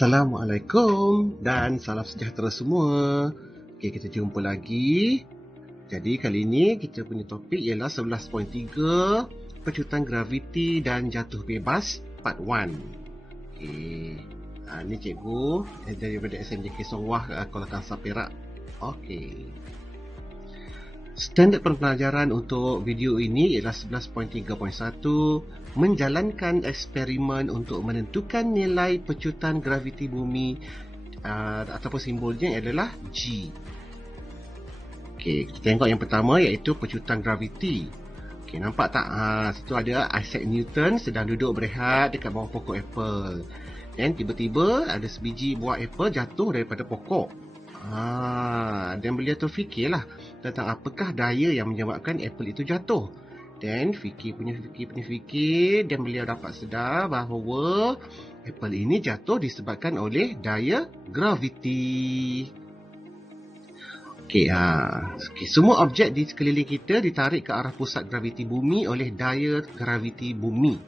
Assalamualaikum dan salam sejahtera semua. Okey, kita jumpa lagi. Jadi kali ini kita punya topik ialah 11.3 Pecutan graviti dan jatuh bebas part 1. Okey. Ini cikgu daripada SMJK Songwah Kuala Kangsar Perak. Okey. Standard pembelajaran untuk video ini ialah 11.3.1 menjalankan eksperimen untuk menentukan nilai pecutan graviti bumi ataupun simbolnya adalah G. Okey, kita tengok yang pertama iaitu pecutan graviti. Okey, nampak tak? Situ ada Isaac Newton sedang duduk berehat dekat bawah pokok apple. Dan tiba-tiba ada sebiji buah apple jatuh daripada pokok. Dan beliau terfikirlah tentang apakah daya yang menyebabkan apple itu jatuh. Dan fikir dan beliau dapat sedar bahawa apple ini jatuh disebabkan oleh daya graviti. Okey, semua objek di sekeliling kita ditarik ke arah pusat graviti bumi oleh daya graviti bumi.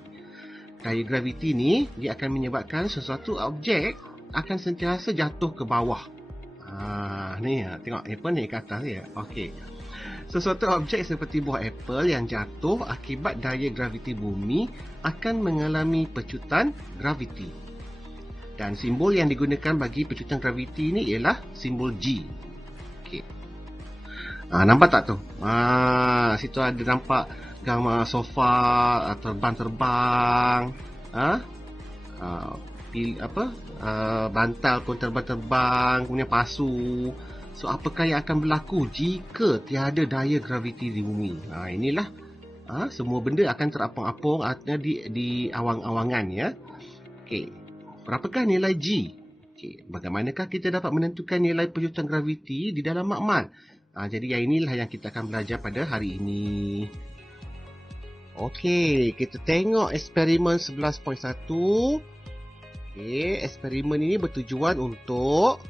Daya graviti ni dia akan menyebabkan sesuatu objek akan sentiasa jatuh ke bawah. Tengok apple naik ke atas ya. Okey. Sesuatu objek seperti buah apple yang jatuh akibat daya graviti bumi akan mengalami pecutan graviti. Dan simbol yang digunakan bagi pecutan graviti ini ialah simbol G. Okey. Nampak tak tu? Situ ada nampak gambar sofa terbang-terbang. Bantal pun terbang-terbang, kemudian pasu. So, apakah yang akan berlaku jika tiada daya graviti di bumi? Inilah semua benda akan terapung-apung di awang-awangan ya. Okey. Berapakah nilai G? Okey, bagaimanakah kita dapat menentukan nilai pecutan graviti di dalam makmal? Jadi inilah yang kita akan belajar pada hari ini. Okey, kita tengok eksperimen 11.1. Okey, eksperimen ini bertujuan untuk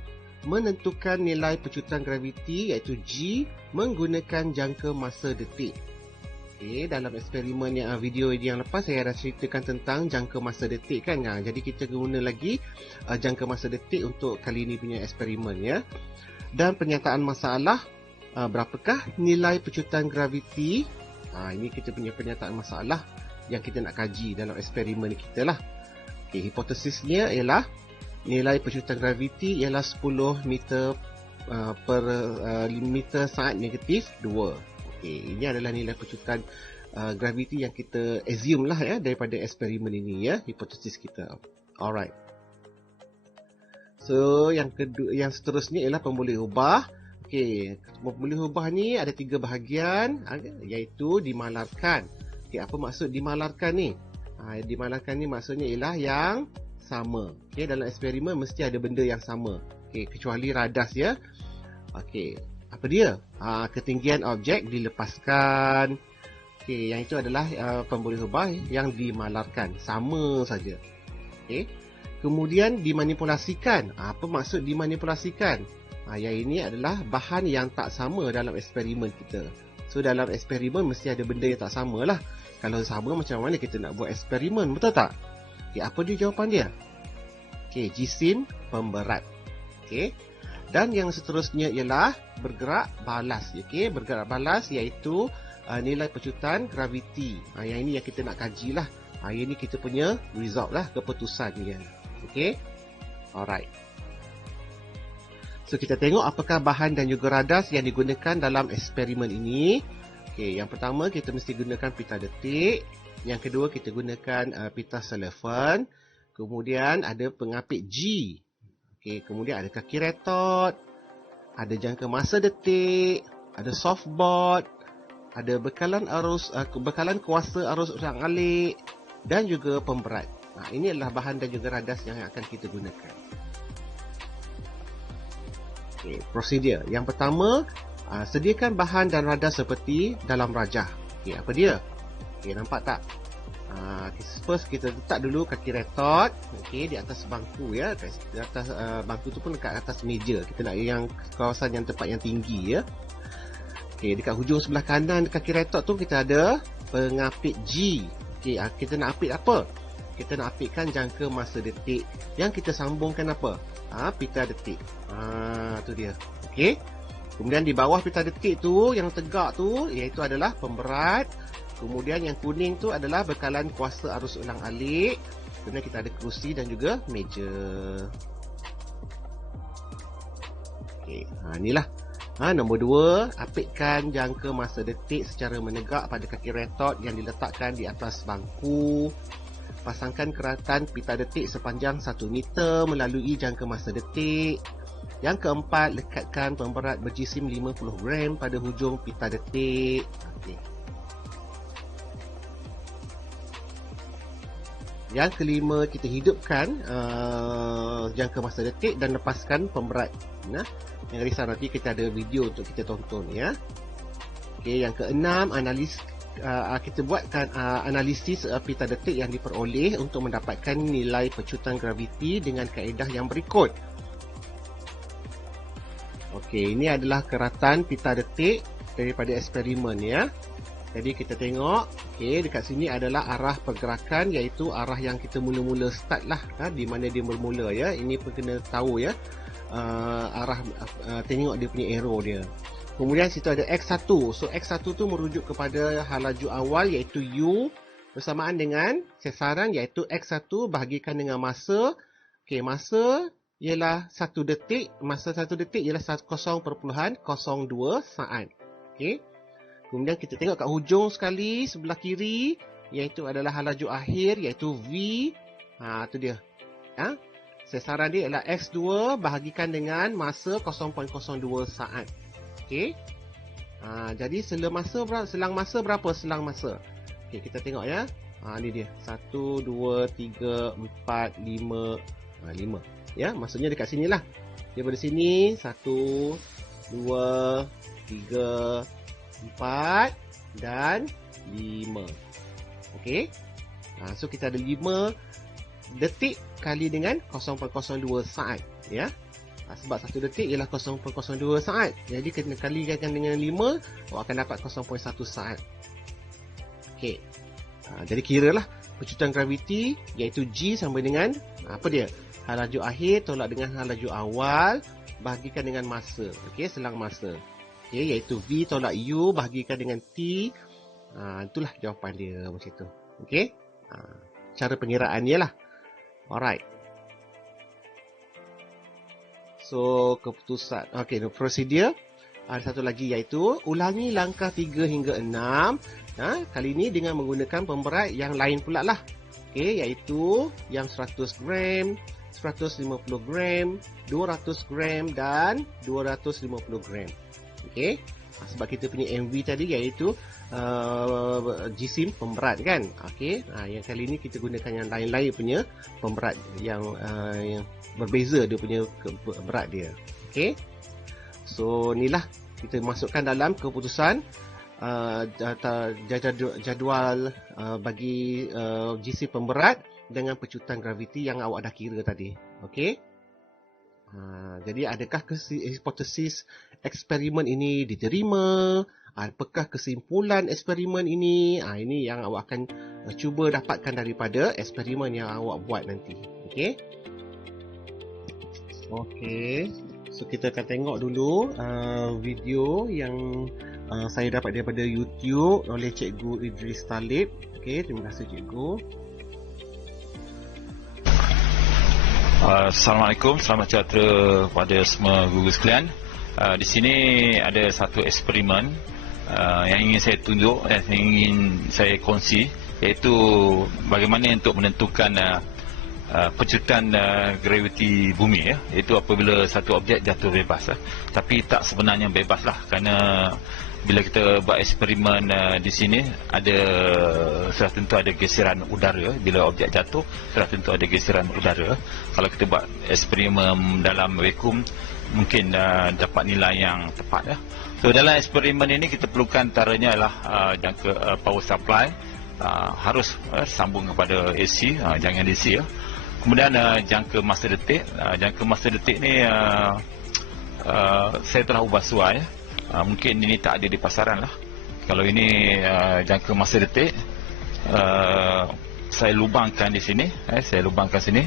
menentukan nilai pecutan graviti iaitu G menggunakan jangka masa detik. Okey, dalam eksperimen video yang lepas saya dah ceritakan tentang jangka masa detik kan. Jadi kita guna lagi jangka masa detik untuk kali ini punya eksperimen ya. Dan pernyataan masalah, berapakah nilai pecutan graviti? Ini kita punya pernyataan masalah yang kita nak kaji dalam eksperimen kita lah. Okay, hipotesisnya ialah nilai pecutan graviti ialah 10 meter per meter saat negatif 2. Okay, ini adalah nilai pecutan graviti yang kita assume lah ya daripada eksperimen ini ya, hipotesis kita. Alright. So yang seterusnya ialah pemboleh ubah. Okay, pemboleh ubah ni ada 3 bahagian iaitu dimalarkan. Okay, apa maksud dimalarkan ni? Dimalarkan ni maksudnya ialah yang sama. Okay, dalam eksperimen mesti ada benda yang sama. Okay, kecuali radas ya. Okay, apa dia? Ketinggian objek dilepaskan. Okay, yang itu adalah pemboleh ubah yang dimalarkan. Sama saja. Okay. Kemudian dimanipulasikan. Apa maksud dimanipulasikan? Yang ini adalah bahan yang tak sama dalam eksperimen kita. So dalam eksperimen mesti ada benda yang tak sama lah. Kalau sama macam mana kita nak buat eksperimen, betul tak? Okay, apa dia jawapan dia? Okay, jisim pemberat. Okay. Dan yang seterusnya ialah bergerak balas. Okay, bergerak balas iaitu nilai pecutan graviti. Yang ini yang kita nak kaji lah. Yang ini kita punya result lah, keputusan dia. Okay. Alright. So kita tengok apakah bahan dan juga radas yang digunakan dalam eksperimen ini. Okey, yang pertama kita mesti gunakan pita detik. Yang kedua kita gunakan pita Sullivan. Kemudian ada pengapit G. Okey, kemudian ada kaki retort, ada jangka masa detik, ada softboard, ada bekalan kuasa arus ulang-alik dan juga pemberat. Ini adalah bahan dan juga radas yang akan kita gunakan. Okey, prosedur. Yang pertama, sediakan bahan dan radas seperti dalam rajah. Okey, apa dia? Okey, nampak tak? First kita letak dulu kaki retort, okey, di atas bangku ya. Di atas bangku tu pun dekat atas meja. Kita nak yang kawasan yang tempat yang tinggi ya. Okey, dekat hujung sebelah kanan kaki retort tu kita ada pengapit G. Okey, kita nak apit apa? kita nak apikkan jangka masa detik yang kita sambungkan apa? Pita detik. Tu dia. Okey. Kemudian di bawah pita detik tu yang tegak tu iaitu adalah pemberat. Kemudian yang kuning tu adalah bekalan kuasa arus ulang-alik. Kemudian kita ada kerusi dan juga meja. Okey, inilah. Nombor 2, apitkan jangka masa detik secara menegak pada kaki retort yang diletakkan di atas bangku. Pasangkan keratan pita detik sepanjang 1 meter melalui jangka masa detik. Yang keempat, lekatkan pemberat berjisim 50 gram pada hujung pita detik. Okay. Yang kelima, kita hidupkan jangka masa detik dan lepaskan pemberat. Yang risau nanti kita ada video untuk kita tonton ya. Okay, yang keenam, kita buatkan analisis pita detik yang diperoleh untuk mendapatkan nilai pecutan graviti dengan kaedah yang berikut. Okey, ini adalah keratan pita detik daripada eksperimen ya. Jadi kita tengok, okey, dekat sini adalah arah pergerakan, iaitu arah yang kita mula-mula start lah, di mana dia bermula ya. Ini pun kena tahu ya. Arah tengok dia punya arrow dia. Kemudian situ ada X1. So X1 tu merujuk kepada halaju awal iaitu U bersamaan dengan sasaran iaitu X1 bahagikan dengan masa. Okey, masa ialah 1 detik. Masa 1 detik ialah 0.02 saat. Okey. Kemudian kita tengok kat hujung sekali sebelah kiri iaitu adalah halaju akhir iaitu V. Tu dia. Sasaran dia ialah X2 bahagikan dengan masa 0.02 saat. Okey. Jadi selang masa berapa selang masa? Okey, kita tengok ya. Ni dia. 1 2 3 4 5 5. Ya, maksudnya dekat sini lah. Daripada sini 1 2 3 4 dan 5. Okey. So kita ada 5 detik kali dengan 0.02 saat ya. Sebab 1 detik ialah 0.02 saat. Jadi kena kalikan dengan 5, awak akan dapat 0.1 saat. Okey. Jadi kiralah pecutan graviti iaitu G sama dengan apa dia? Halaju akhir tolak dengan halaju awal bahagikan dengan masa. Okey, selang masa. Okey, iaitu V tolak U bahagikan dengan T. Itulah jawapan dia macam tu. Okey. Cara pengiraan dia lah. Alright. So, keputusan. Okey, prosedur. Ada satu lagi iaitu ulangi langkah 3 hingga 6. Kali ini dengan menggunakan pemberat yang lain pula lah. Okey, iaitu yang 100 gram, 150 gram, 200 gram dan 250 gram. Okey. Sebab kita punya MV tadi iaitu jisim pemberat kan. Okey. Yang kali ini kita gunakan yang lain-lain punya pemberat yang berbeza dia punya berat dia. Okey. So inilah kita masukkan dalam keputusan jadual bagi jisim pemberat dengan pecutan graviti yang awak dah kira tadi. Okey. Jadi adakah hipotesis eksperimen ini diterima? Apakah kesimpulan eksperimen ini? Ini yang awak akan cuba dapatkan daripada eksperimen yang awak buat nanti. Okey. Okey. So kita akan tengok dulu video yang saya dapat daripada YouTube oleh Cikgu Idris Talib. Okey, terima kasih Cikgu. Assalamualaikum, selamat sejahtera kepada semua guru sekalian. Di sini ada satu eksperimen yang ingin saya tunjuk dan ingin saya kongsi, iaitu bagaimana untuk menentukan pecutan graviti bumi ya. Itu apabila satu objek jatuh bebas tapi tak sebenarnya bebas lah, kerana bila kita buat eksperimen di sini ada sudah tentu ada geseran udara. Bila objek jatuh sudah tentu ada geseran udara. Kalau kita buat eksperimen dalam vakum mungkin dapat nilai yang tepat ya. So dalam eksperimen ini kita perlukan antaranya adalah jangka power supply, harus sambung kepada AC, jangan DC ya. Kemudian jangka masa detik. Jangka masa detik ni saya telah ubah suai ya. Mungkin ini tak ada di pasaran lah. Kalau ini jangka masa detik, saya lubangkan di sini, saya lubangkan sini,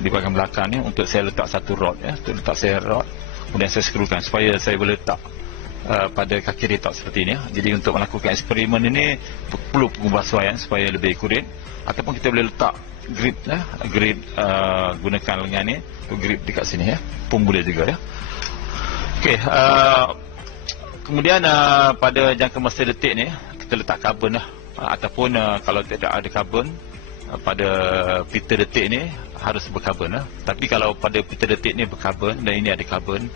di bahagian belakang ni untuk saya letak satu rod, untuk letak saya rod, kemudian saya skrukan supaya saya boleh letak pada kaki retak seperti ini. Jadi untuk melakukan eksperimen ini perlu pengubahsuaian supaya lebih akurat, ataupun kita boleh letak grip, grip gunakan lengan ni untuk grip dekat sini, pun boleh juga. Okey, kemudian pada jangka masa detik ni kita letak karbon ataupun kalau tidak ada karbon pada pita detik ni harus berkarbon. Tapi kalau pada pita detik ni berkarbon dan ini ada karbon,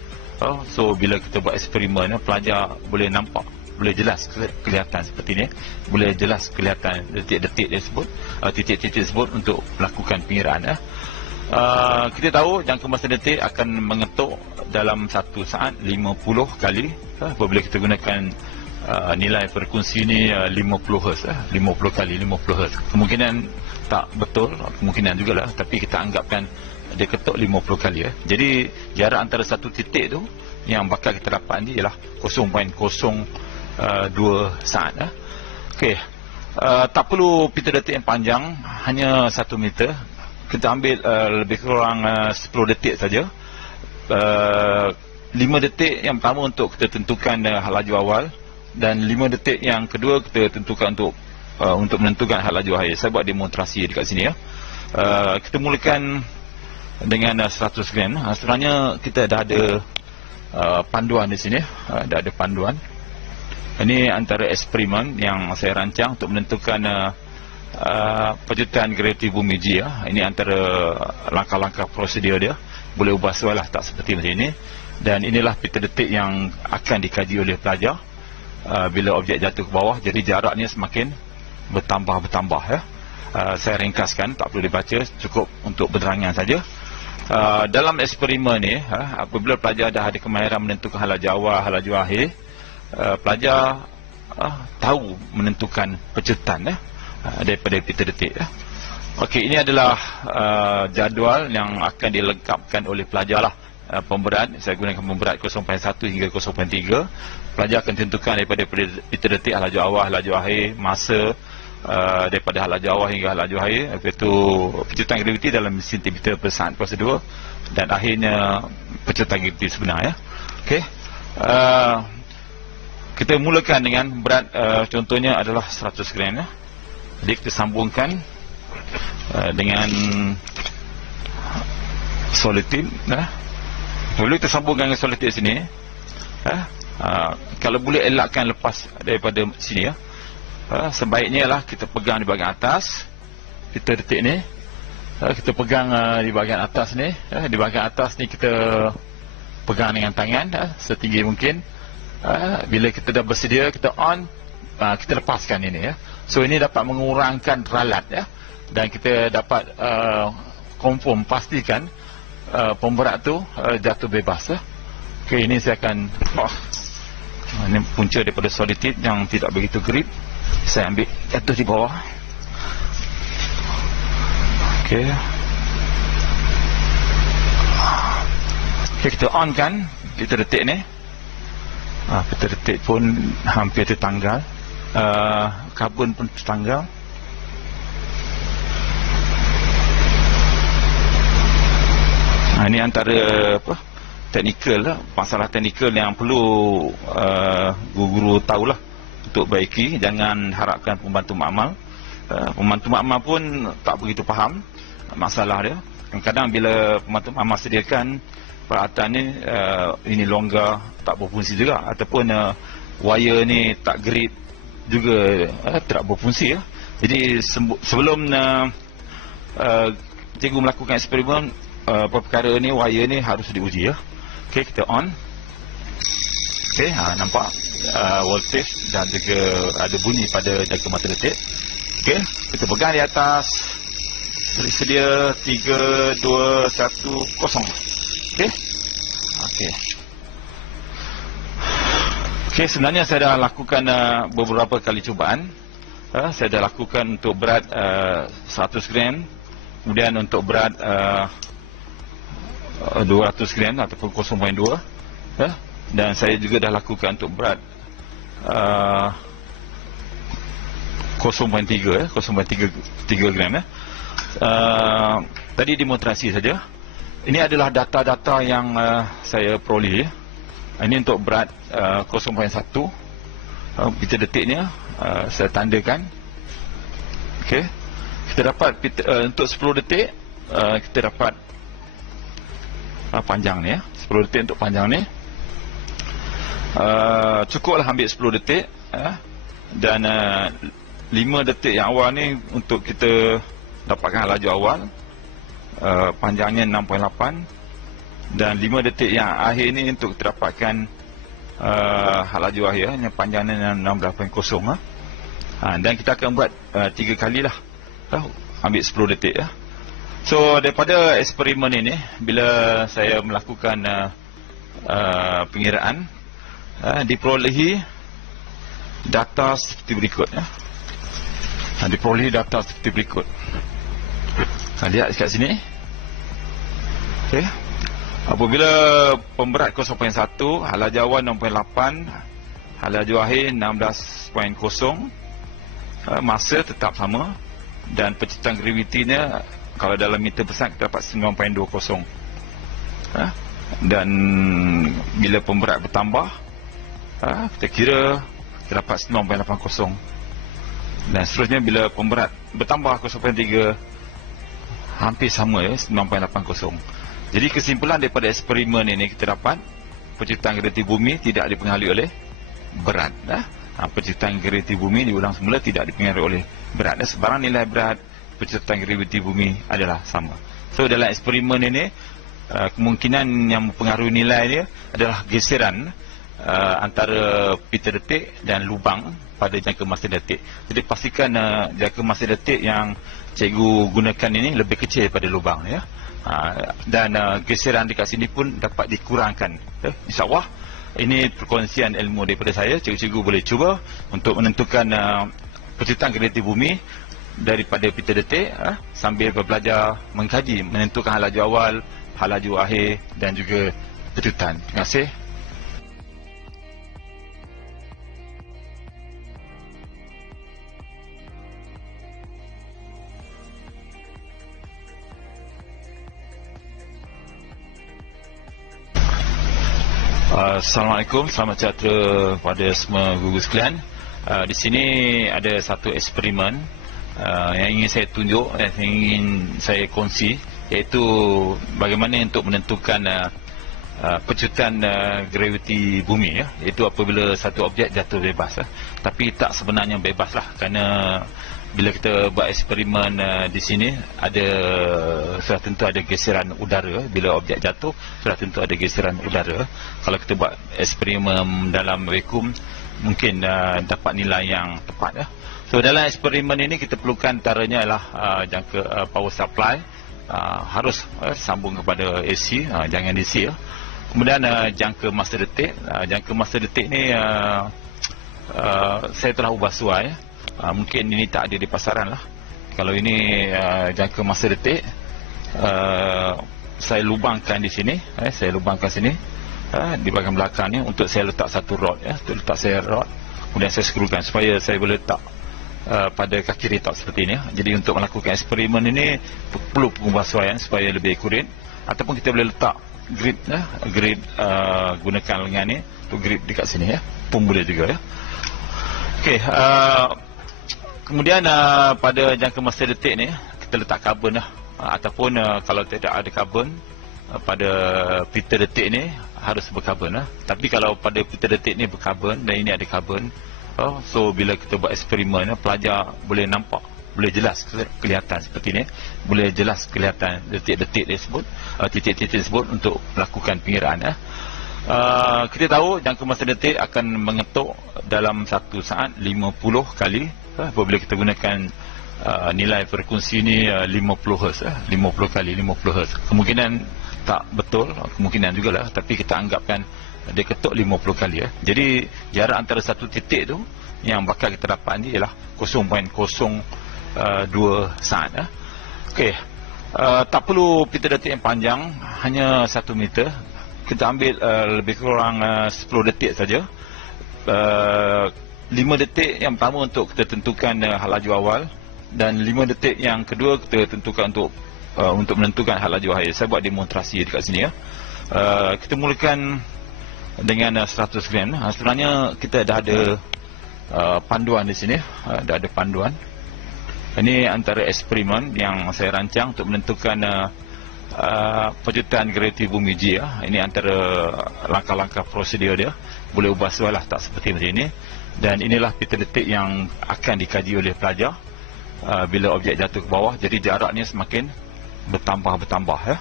so bila kita buat eksperimen, pelajar boleh nampak, boleh jelas kelihatan seperti ni, boleh jelas kelihatan detik-detik tersebut, titik-titik tersebut untuk melakukan pengiraan. Kita tahu jangka masa detik akan mengetuk dalam satu saat 50 kali apabila kita gunakan nilai frekuensi ni 50 Hz, 50 kali 50 Hz. Kemungkinan tak betul, kemungkinan jugalah, tapi kita anggapkan dia ketuk 50 kali. Jadi jarak antara satu titik tu yang bakal kita dapat ni ialah 0.02 saat. Okey, tak perlu pita detik yang panjang, hanya 1 meter. Kita ambil lebih kurang 10 detik saja. 5 detik yang pertama untuk kita tentukan laju awal, dan 5 detik yang kedua kita tentukan untuk menentukan laju akhir. Saya buat demonstrasi dekat sini. Kita mulakan dengan 100 gram. Sebenarnya kita dah ada panduan di sini, dah ada panduan. Ini antara eksperimen yang saya rancang untuk menentukan pejutan graviti bumi G. Ini antara langkah-langkah prosedur dia. Boleh ubah soalah tak seperti macam ini. Dan inilah pita detik yang akan dikaji oleh pelajar bila objek jatuh ke bawah. Jadi jaraknya semakin bertambah. Saya ringkaskan, tak perlu dibaca, cukup untuk penerangan saja. Dalam eksperimen ni, apabila pelajar dah ada kemahiran menentukan laju awal, laju akhir, pelajar tahu menentukan pejutan daripada pita detik. Okey, ini adalah jadual yang akan dilengkapkan oleh pelajar lah. Pemberat, saya gunakan pemberat 0.1 hingga 0.3. Pelajar akan tentukan daripada pita detik laju awal, laju akhir, masa daripada laju awal hingga laju akhir, iaitu pejutan graviti dalam sentimeter per saat prosedur, dan akhirnya pejutan graviti sebenar. Okey, kita mulakan dengan berat contohnya adalah 100 gram. Jadi kita sambungkan dengan solid tip. Boleh kita sambungkan dengan solid tip sini. Kalau boleh elakkan lepas daripada sini, sebaiknya lah kita pegang di bahagian atas pita detik ni. Kita pegang di bahagian atas ni. Di bahagian atas ni kita pegang dengan tangan setinggi mungkin. Bila kita dah bersedia, kita on, kita lepaskan ini. So ini dapat mengurangkan ralat, dan kita dapat confirm, pastikan pemberat tu jatuh bebas. Okey, ini saya akan ini punca daripada solid tip yang tidak begitu grip. Saya ambil jatuh di bawah. Okey, kita on kan pita detik ni. Pita detik pun hampir tertanggal, karbon pun tertanggal. Ini antara teknikal lah, masalah teknikal yang perlu guru-guru tahulah untuk baiki. Jangan harapkan pembantu makmal. Pembantu makmal pun tak begitu faham masalah dia. Kadang-kadang bila pembantu makmal sediakan peralatan ni, ini longgar, tak berfungsi juga, ataupun wire ni tak grip juga, tak berfungsi. Jadi sebelum cikgu melakukan eksperimen, perkara ni, wire ni harus diuji. Okey, kita on. Okey, nampak voltage dan juga ada bunyi pada jangka masa detik. Okey, kita pegang di atas. Sedia 3, 2, 1, 0. Okey. Okey. Okey, sebenarnya saya dah lakukan beberapa kali cubaan. Saya dah lakukan untuk berat 100 gram, kemudian untuk berat 200 gram ataupun 0.2, dan saya juga dah lakukan untuk berat 0.5 0.3 gram ya. Tadi demonstrasi saja. Ini adalah data-data yang saya peroleh. Ini untuk berat 0.1 pita detiknya, saya tandakan. Okey. Kita dapat untuk 10 detik kita dapat panjang ni ya. 10 detik untuk panjang ni. Cukuplah ambil 10 detik dan 5 detik yang awal ni untuk kita dapatkan laju awal, panjangnya 6.8, dan 5 detik yang akhir ni untuk kita dapatkan laju akhir yang panjangnya 16.0. Dan kita akan buat 3 kali lah, ambil 10 detik ya. So daripada eksperimen ini, bila saya melakukan pengiraan, diperolehi data seperti berikut ya. Diperolehi data seperti berikut. Lihat kat sini. Okey. Apabila pemberat 0.1, laju awal 6.8, laju akhir 16.0, masa tetap sama, dan pecutan gravitinya kalau dalam meter besar kita dapat 9.20. Dan bila pemberat bertambah, kita kira kita dapat 9.80. Dan seterusnya bila pemberat bertambah 0.3, hampir sama ya, 9.80. Jadi kesimpulan daripada eksperimen ini kita dapat pecutan graviti bumi tidak dipengaruhi oleh berat. Pecutan graviti bumi diulang semula tidak dipengaruhi oleh berat. Sebarang nilai berat pecutan graviti bumi adalah sama. So dalam eksperimen ini kemungkinan yang mempengaruhi nilai dia adalah geseran antara pita detik dan lubang pada jangka masa detik. Jadi pastikan jangka masa detik yang cikgu gunakan ini lebih kecil daripada lubang ya. Dan geseran dekat sini pun dapat dikurangkan. InsyaAllah ini perkongsian ilmu daripada saya. Cikgu-cikgu boleh cuba untuk menentukan pecutan graviti bumi daripada pita detik sambil belajar mengkaji, menentukan laju awal, laju akhir dan juga pecutan. Terima kasih. Assalamualaikum, selamat sejahtera kepada semua guru sekalian. Di sini ada satu eksperimen yang ingin saya tunjuk, yang ingin saya kongsi, iaitu bagaimana untuk menentukan pecutan graviti bumi ya. Iaitu apabila satu objek jatuh bebas tapi tak sebenarnya bebas lah, kerana bila kita buat eksperimen di sini sudah tentu ada geseran udara. Bila objek jatuh sudah tentu ada geseran udara. Kalau kita buat eksperimen dalam vakum mungkin dapat nilai yang tepat ya. So dalam eksperimen ini kita perlukan antaranya adalah jangka power supply, harus sambung kepada AC, jangan DC ya. Kemudian jangka masa detik. Jangka masa detik ni saya telah ubah suai. Mungkin ini tak ada di pasaran lah. Kalau ini jangka masa detik, saya lubangkan di sini, saya lubangkan sini di bahagian belakang ni untuk saya letak satu rod ya. Untuk letak saya rod, kemudian saya skrukan supaya saya boleh letak pada kaki retak seperti ini ya. Jadi untuk melakukan eksperimen ini perlu pengubahsuaian supaya lebih akurat, ataupun kita boleh letak grip ya, grip gunakan lengan ni untuk grip dekat sini ya, pun boleh juga ya. Okey, kemudian pada jangka masa detik ni kita letak karbon lah, ataupun kalau tidak ada karbon pada pita detik ni harus berkarbon lah. Tapi kalau pada pita detik ni berkarbon dan ini ada karbon, so bila kita buat eksperimen, pelajar boleh nampak, boleh jelas kelihatan seperti ni, boleh jelas kelihatan detik-detik tersebut, titik-titik tersebut untuk melakukan pengiraan. Kita tahu jangka masa detik akan mengetuk dalam satu saat 50 kali. Apabila kita gunakan nilai frekuensi ni 50 Hz, 50 kali 50 Hz. Kemungkinan tak betul, kemungkinan jugalah, tapi kita anggapkan dia ketuk 50 kali ya. Jadi jarak antara satu titik tu yang bakal kita dapat ni ialah 0.02 saat ya. Okey. Tak perlu pita detik yang panjang, hanya 1 meter. Kita ambil lebih kurang 10 detik saja. 5 detik yang pertama untuk kita tentukan hal laju awal, dan 5 detik yang kedua kita tentukan untuk menentukan hal laju akhir. Saya buat demonstrasi dekat sini ya. Kita mulakan dengan 100 gram. Sebenarnya kita dah ada panduan di sini, dah ada panduan. Ini antara eksperimen yang saya rancang untuk menentukan pejutan graviti bumi G ya. Ini antara langkah-langkah prosedur dia. Boleh ubah suai lah, tak seperti macam ini. Dan inilah pita detik yang akan dikaji oleh pelajar bila objek jatuh ke bawah. Jadi jaraknya semakin bertambah ya.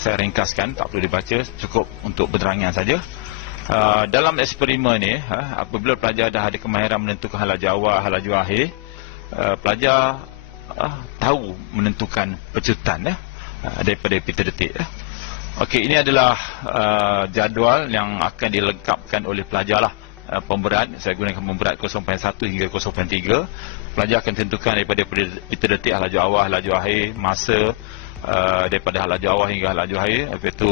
Saya ringkaskan, tak perlu dibaca, cukup untuk penerangan saja. Dalam eksperimen ni, apabila pelajar dah ada kemahiran menentukan hal laju awal, hal laju akhir, pelajar tahu menentukan pecutan ya, daripada pita detik ya. Okey, ini adalah jadual yang akan dilengkapkan oleh pelajar lah. Pemberat, saya gunakan pemberat 0.1 hingga 0.3. Pelajar akan tentukan daripada pita detik hal laju awal, hal laju akhir, masa daripada hal laju awal hingga hal laju akhir, iaitu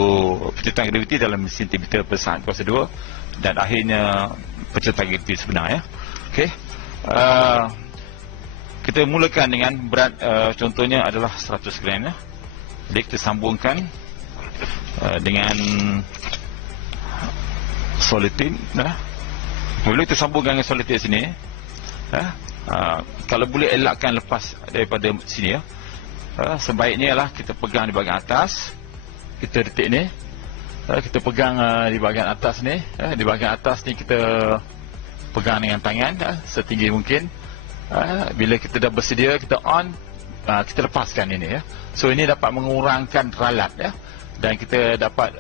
pecutan graviti dalam sentimeter per saat kuasa 2, dan akhirnya pecutan graviti sebenar ya. Okey. Kita mulakan dengan berat, contohnya adalah 100 gram ya. Jadi kita sambungkan dengan solid tip ya. Boleh kita sambungkan dengan solid tip sini ya. Kalau boleh elakkan lepas daripada sini ya. Sebaiknya lah kita pegang di bahagian atas kita detik ni, kita pegang di bahagian atas ni, di bahagian atas ni kita pegang dengan tangan setinggi mungkin. Bila kita dah bersedia, kita on, kita lepaskan ini ya. So ini dapat mengurangkan ralat ya, dan kita dapat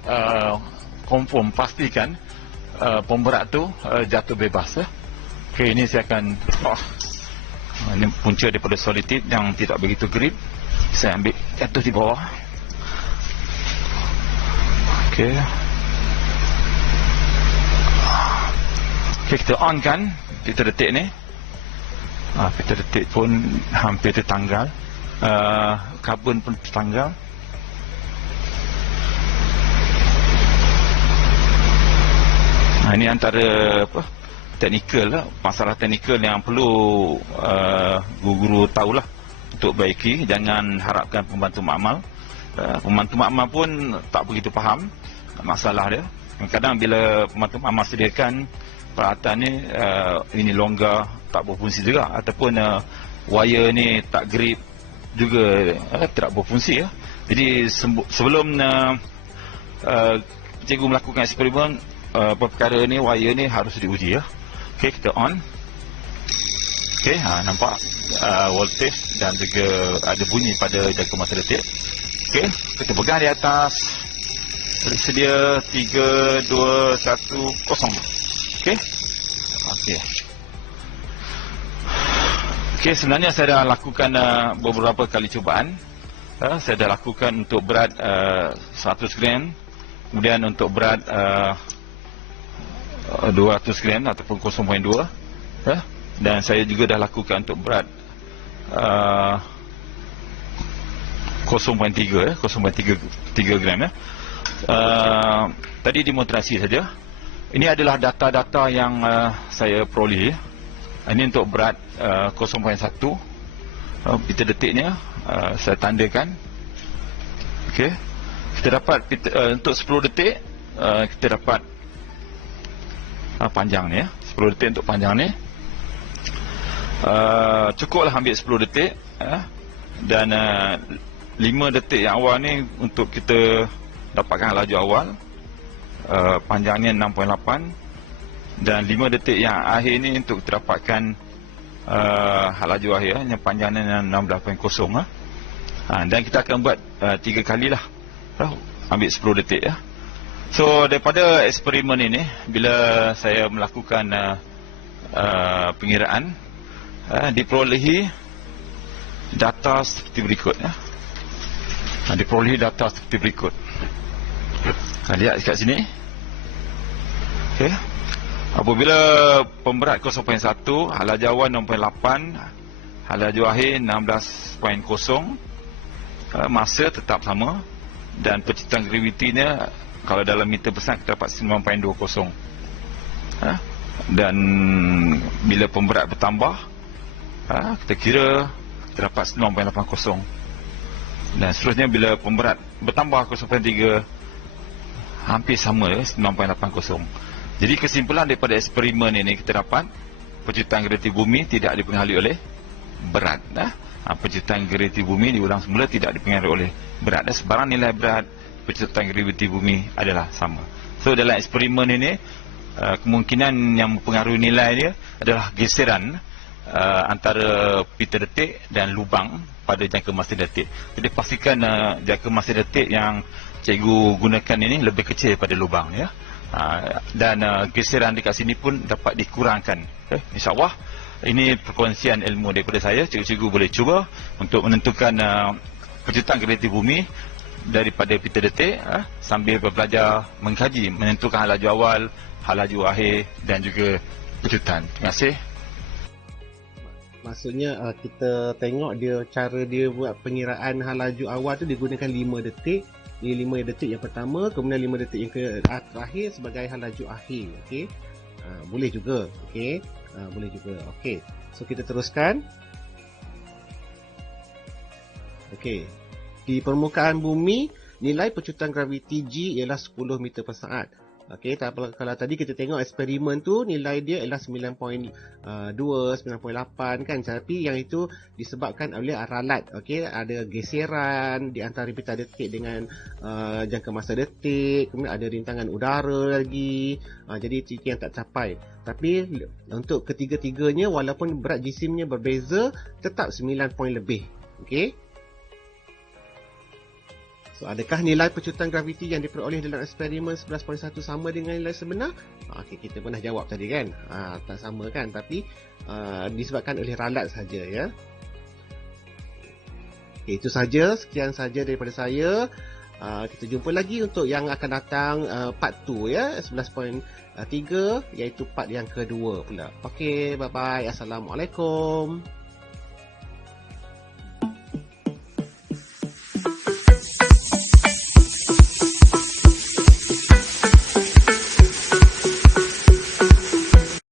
confirm, pastikan pemberat tu jatuh bebas ya. Okey, ini saya akan ini punca daripada solid tip yang tidak begitu grip. Saya ambil jatuh di bawah. Okey. Okey, kita on kan pita detik ni. Pita detik pun hampir tertanggal. Karbon pun tertanggal. Ini antara teknikal lah, masalah teknikal yang perlu guru-guru tahulah untuk baiki. Jangan harapkan pembantu makmal. Pembantu makmal pun tak begitu faham masalah dia. Kadang bila pembantu makmal sediakan peralatan ni, ini longgar, tak berfungsi juga, ataupun wire ni tak grip juga, tidak berfungsi ya. Jadi sebelum cikgu melakukan eksperimen, perkara ni, wire ni harus diuji ya. Okey, kita on. Okey, nampak voltage dan juga ada bunyi pada jaga masa detik. Okey, kita pegang di atas. Bersedia 3, 2, 1, 0. Okey. Okey. Okey, sebenarnya saya dah lakukan beberapa kali cubaan. Saya dah lakukan untuk berat 100 gram, kemudian untuk berat 200 gram ataupun 0.2 ya. Dan saya juga dah lakukan untuk berat 0.3 ya, 0.3 gram ya. Tadi demonstrasi saja. Ini adalah data-data yang saya peroleh. Ini untuk berat 0.1 pita detiknya, saya tandakan. Okey. Kita dapat untuk 10 detik kita dapat panjang ni ya. 10 detik untuk panjang ni. Cukuplah ambil 10 detik dan 5 detik yang awal ni untuk kita dapatkan laju awal, panjangnya 6.8, dan 5 detik yang akhir ni untuk kita dapatkan laju akhir yang panjangnya 16.0. Dan kita akan buat 3 kali lah, ambil 10 detik ya. So daripada eksperimen ini, bila saya melakukan pengiraan, diperolehi data seperti berikut ya. Diperolehi data seperti berikut. Lihat kat sini. Okey. Apabila pemberat 0.1, hal laju awal 6.8, hal laju akhir 16.0, masa tetap sama, dan pecutan gravitinya kalau dalam meter besar kita dapat 9.20. Dan bila pemberat bertambah, kita kira terdapat 9.80. Dan seterusnya bila pemberat bertambah 0.3, hampir sama 9.80. Jadi kesimpulan daripada eksperimen ini kita dapat pecutan graviti bumi tidak dipengaruhi oleh berat. Pecutan graviti bumi diulang semula tidak dipengaruhi oleh berat. Dan sebarang nilai berat pecutan graviti bumi adalah sama. So dalam eksperimen ini, kemungkinan yang mempengaruhi nilai dia adalah geseran antara pita detik dan lubang pada jangka masa detik. Jadi pastikan jangka masa detik yang cikgu gunakan ini lebih kecil daripada lubang, ya. Dan geseran dekat sini pun dapat dikurangkan. InsyaAllah ini perkongsian ilmu daripada saya. Cikgu-cikgu boleh cuba untuk menentukan pecutan graviti bumi daripada pita detik, sambil belajar mengkaji, menentukan halaju awal, halaju akhir dan juga pecutan. Terima kasih. Maksudnya kita tengok cara dia buat pengiraan halaju awal tu, dia gunakan 5 detik. Ini 5 detik yang pertama, kemudian 5 detik yang terakhir sebagai halaju akhir. Okey. Boleh juga. Okey. Boleh juga. Okey. So kita teruskan. Okey. Di permukaan bumi, nilai pecutan graviti G ialah 10 meter per saat. Okey, kalau tadi kita tengok eksperimen tu, nilai dia ialah 9.2, 9.8 kan. Tapi yang itu disebabkan oleh ralat. Okey, ada geseran di antara pita detik dengan jangka masa detik. Kemudian ada rintangan udara lagi. Jadi itu yang tak capai. Tapi untuk ketiga-tiganya, walaupun berat jisimnya berbeza, tetap 9 poin lebih. Okey. So, adakah nilai pecutan graviti yang diperoleh dalam eksperimen 11.1 sama dengan nilai sebenar? Okey, kita pernah jawab tadi kan. Tak sama kan, tapi disebabkan oleh ralat saja, ya. Okay, itu saja. Sekian saja daripada saya. Kita jumpa lagi untuk yang akan datang part 2, ya, 11.3, iaitu part yang kedua pula. Okey, bye bye. Assalamualaikum.